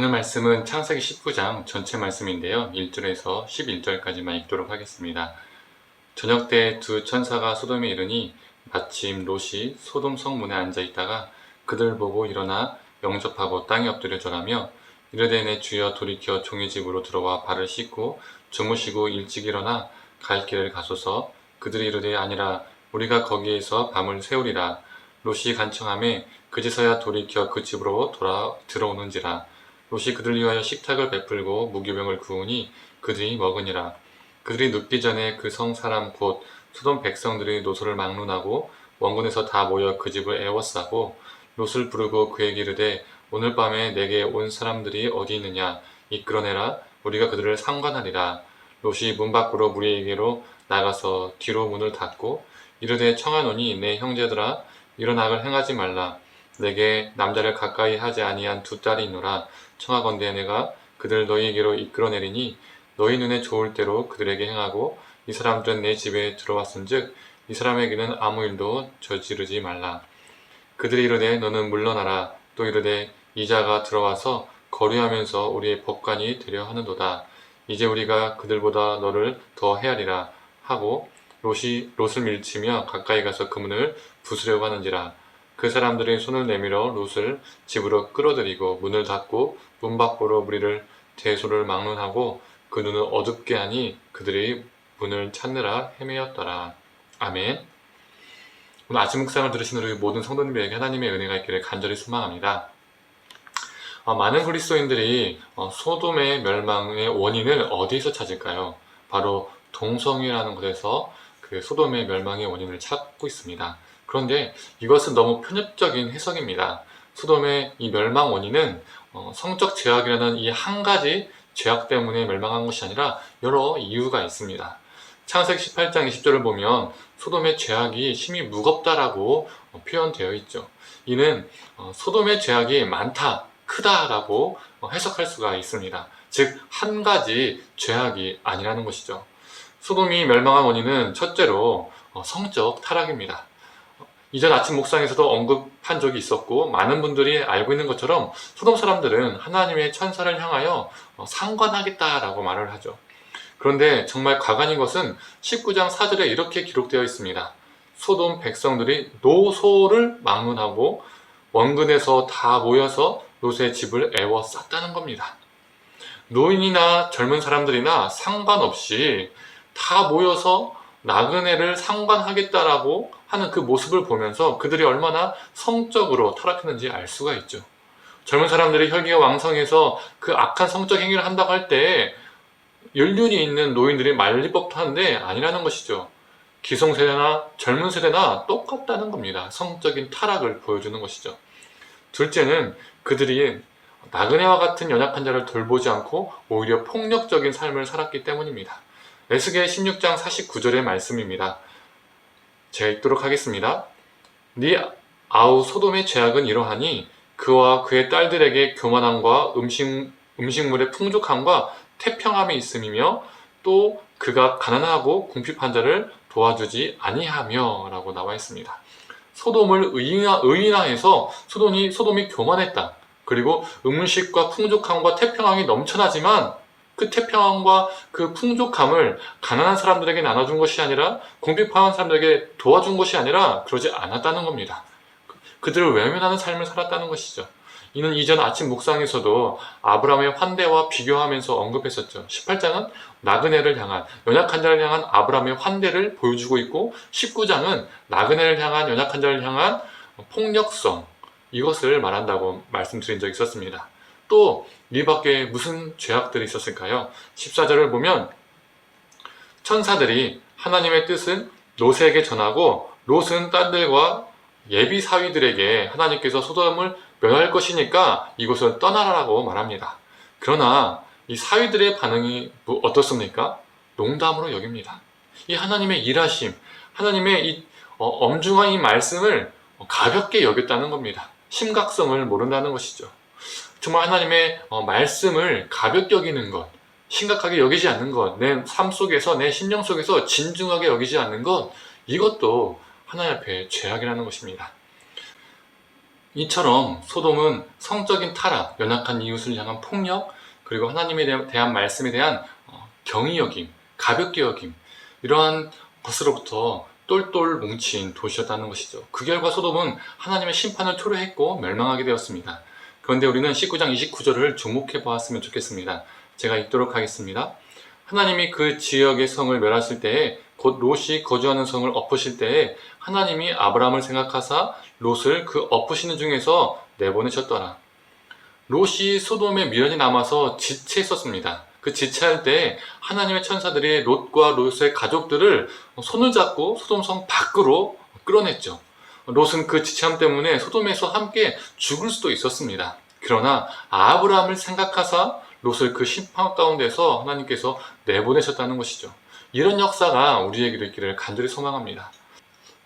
오늘 말씀은 창세기 19장 전체 말씀인데요. 1절에서 11절까지만 읽도록 하겠습니다. 저녁 때 두 천사가 소돔에 이르니 마침 롯이 소돔 성문에 앉아 있다가 그들 보고 일어나 영접하고 땅에 엎드려 절하며 이르되 내 주여 돌이켜 종의 집으로 들어와 발을 씻고 주무시고 일찍 일어나 갈 길을 가소서. 그들이 이르되 아니라 우리가 거기에서 밤을 새우리라. 롯이 간청하매 그제서야 돌이켜 그 집으로 들어오는지라. 롯이 그들 위하여 식탁을 베풀고 무교병을 구우니 그들이 먹으니라. 그들이 눕기 전에 그 성 사람 곧 소돔 백성들이 노소를 막론하고 원군에서 다 모여 그 집을 애워싸고 롯을 부르고 그에게 이르되 오늘 밤에 내게 온 사람들이 어디 있느냐 이끌어내라. 우리가 그들을 상관하리라. 롯이 문 밖으로 무리에게로 나가서 뒤로 문을 닫고 이르되 청하노니 내 형제들아 이런 악을 행하지 말라. 내게 남자를 가까이 하지 아니한 두 딸이 있노라. 청하건대 내가 그들 너희에게로 이끌어내리니 너희 눈에 좋을 대로 그들에게 행하고 이 사람들은 내 집에 들어왔은즉 이 사람에게는 아무 일도 저지르지 말라. 그들이 이르되 너는 물러나라. 또 이르되 이자가 들어와서 거류하면서 우리의 법관이 되려 하는도다. 이제 우리가 그들보다 너를 더 헤아리라 하고 롯을 밀치며 가까이 가서 그 문을 부수려고 하는지라. 그 사람들이 손을 내밀어 롯을 집으로 끌어들이고 문을 닫고 문 밖으로 무리를 대소를 막론하고 그 눈을 어둡게 하니 그들이 문을 찾느라 헤매었더라. 아멘. 오늘 아침 묵상을 들으신 우리 모든 성도님에게 하나님의 은혜가 있기를 간절히 소망합니다. 많은 그리스도인들이 소돔의 멸망의 원인을 어디에서 찾을까요? 바로 동성애라는 곳에서 그 소돔의 멸망의 원인을 찾고 있습니다. 그런데 이것은 너무 편협적인 해석입니다. 소돔의 이 멸망 원인은 성적 죄악이라는 이 한 가지 죄악 때문에 멸망한 것이 아니라 여러 이유가 있습니다. 창세기 18장 20절을 보면 소돔의 죄악이 심히 무겁다라고 표현되어 있죠. 이는 소돔의 죄악이 많다, 크다라고 해석할 수가 있습니다. 즉, 한 가지 죄악이 아니라는 것이죠. 소돔이 멸망한 원인은 첫째로 성적 타락입니다. 이전 아침 묵상에서도 언급한 적이 있었고 많은 분들이 알고 있는 것처럼 소돔 사람들은 하나님의 천사를 향하여 상관하겠다라고 말을 하죠. 그런데 정말 가관인 것은 19장 4절에 이렇게 기록되어 있습니다. 소돔 백성들이 노소를 막론하고 원근에서 다 모여서 롯의 집을 애워쌌다는 겁니다. 노인이나 젊은 사람들이나 상관없이 다 모여서 나그네를 상관하겠다라고 하는 그 모습을 보면서 그들이 얼마나 성적으로 타락했는지 알 수가 있죠. 젊은 사람들이 혈기가 왕성해서 그 악한 성적 행위를 한다고 할 때 연륜이 있는 노인들이 말릴 법도 한데 아니라는 것이죠. 기성세대나 젊은 세대나 똑같다는 겁니다. 성적인 타락을 보여주는 것이죠. 둘째는 그들이 나그네와 같은 연약한 자를 돌보지 않고 오히려 폭력적인 삶을 살았기 때문입니다. 에스겔 16장 49절의 말씀입니다. 제가 읽도록 하겠습니다. 네 아우 소돔의 죄악은 이러하니 그와 그의 딸들에게 교만함과 음식물의 풍족함과 태평함이 있음이며 또 그가 가난하고 궁핍한 자를 도와주지 아니하며 라고 나와 있습니다. 소돔을 의인화해서 소돔이 교만했다. 그리고 음식과 풍족함과 태평함이 넘쳐나지만 그 태평함과 그 풍족함을 가난한 사람들에게 나눠준 것이 아니라 궁핍한 사람들에게 도와준 것이 아니라 그러지 않았다는 겁니다. 그들을 외면하는 삶을 살았다는 것이죠. 이는 이전 아침 묵상에서도 아브라함의 환대와 비교하면서 언급했었죠. 18장은 나그네를 향한, 연약한 자를 향한 아브라함의 환대를 보여주고 있고 19장은 나그네를 향한, 연약한 자를 향한 폭력성, 이것을 말한다고 말씀드린 적이 있었습니다. 또 이 밖에 무슨 죄악들이 있었을까요? 14절을 보면 천사들이 하나님의 뜻은 롯에게 전하고 롯은 딸들과 예비 사위들에게 하나님께서 소돔을 멸할 것이니까 이곳을 떠나라라고 말합니다. 그러나 이 사위들의 반응이 어떻습니까? 농담으로 여깁니다. 이 하나님의 일하심, 하나님의 이 엄중한 이 말씀을 가볍게 여겼다는 겁니다. 심각성을 모른다는 것이죠. 정말 하나님의 말씀을 가볍게 여기는 것, 심각하게 여기지 않는 것, 내 삶 속에서, 내 심령 속에서 진중하게 여기지 않는 것, 이것도 하나님 앞에 죄악이라는 것입니다. 이처럼 소돔은 성적인 타락, 연약한 이웃을 향한 폭력, 그리고 하나님에 대한 말씀에 대한 경히 여김, 가볍게 여김, 이러한 것으로부터 똘똘 뭉친 도시였다는 것이죠. 그 결과 소돔은 하나님의 심판을 초래했고 멸망하게 되었습니다. 그런데 우리는 19장 29절을 주목해 보았으면 좋겠습니다. 제가 읽도록 하겠습니다. 하나님이 그 지역의 성을 멸하실 때에, 곧 롯이 거주하는 성을 엎으실 때에 하나님이 아브라함을 생각하사 롯을 그 엎으시는 중에서 내보내셨더라. 롯이 소돔에 미련이 남아서 지체했었습니다. 그 지체할 때 하나님의 천사들이 롯과 롯의 가족들을 손을 잡고 소돔성 밖으로 끌어냈죠. 롯은 그 지체함 때문에 소돔에서 함께 죽을 수도 있었습니다. 그러나 아브라함을 생각하사 롯을 그 심판 가운데서 하나님께서 내보내셨다는 것이죠. 이런 역사가 우리에게도 있기를 간절히 소망합니다.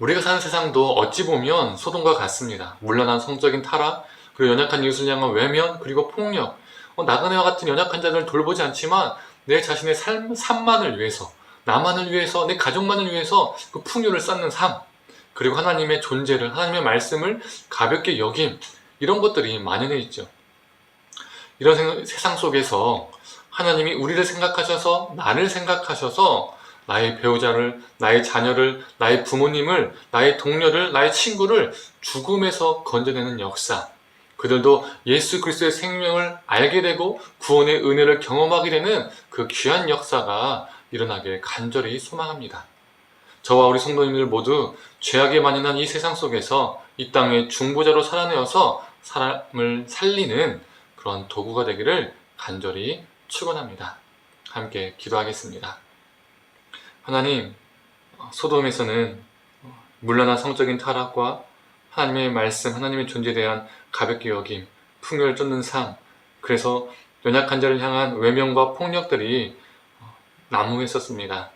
우리가 사는 세상도 어찌 보면 소돔과 같습니다. 물란한 성적인 타락, 그리고 연약한 이웃을 향한 외면, 그리고 폭력, 나그네와 같은 연약한 자들을 돌보지 않지만 내 자신의 삶만을 위해서, 나만을 위해서, 내 가족만을 위해서 그 풍요를 쌓는 삶, 그리고 하나님의 존재를, 하나님의 말씀을 가볍게 여김, 이런 것들이 만연해 있죠. 이런 세상 속에서 하나님이 우리를 생각하셔서, 나를 생각하셔서 나의 배우자를, 나의 자녀를, 나의 부모님을, 나의 동료를, 나의 친구를 죽음에서 건져내는 역사, 그들도 예수 그리스도의 생명을 알게 되고 구원의 은혜를 경험하게 되는 그 귀한 역사가 일어나길 간절히 소망합니다. 저와 우리 성도님들 모두 죄악에 만연한 이 세상 속에서 이 땅의 중보자로 살아내어서 사람을 살리는 그런 도구가 되기를 간절히 축원합니다. 함께 기도하겠습니다. 하나님, 소돔에서는 물란한 성적인 타락과 하나님의 말씀, 하나님의 존재에 대한 가볍게 여김, 풍요를 쫓는 삶, 그래서 연약한 자를 향한 외면과 폭력들이 난무했었습니다.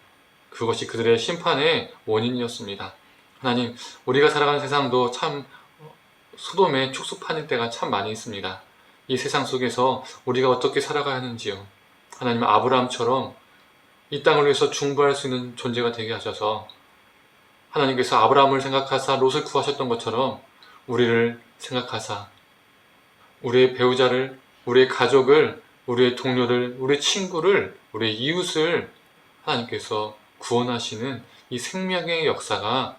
그것이 그들의 심판의 원인이었습니다. 하나님, 우리가 살아가는 세상도 참 소돔의 축소판일 때가 참 많이 있습니다. 이 세상 속에서 우리가 어떻게 살아가야 하는지요. 하나님, 아브라함처럼 이 땅을 위해서 중보할 수 있는 존재가 되게 하셔서 하나님께서 아브라함을 생각하사 롯을 구하셨던 것처럼 우리를 생각하사 우리의 배우자를, 우리의 가족을, 우리의 동료를, 우리의 친구를, 우리의 이웃을 하나님께서 구원하시는 이 생명의 역사가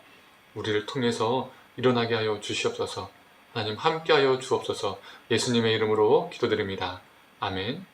우리를 통해서 일어나게 하여 주시옵소서. 하나님 함께하여 주옵소서. 예수님의 이름으로 기도드립니다. 아멘.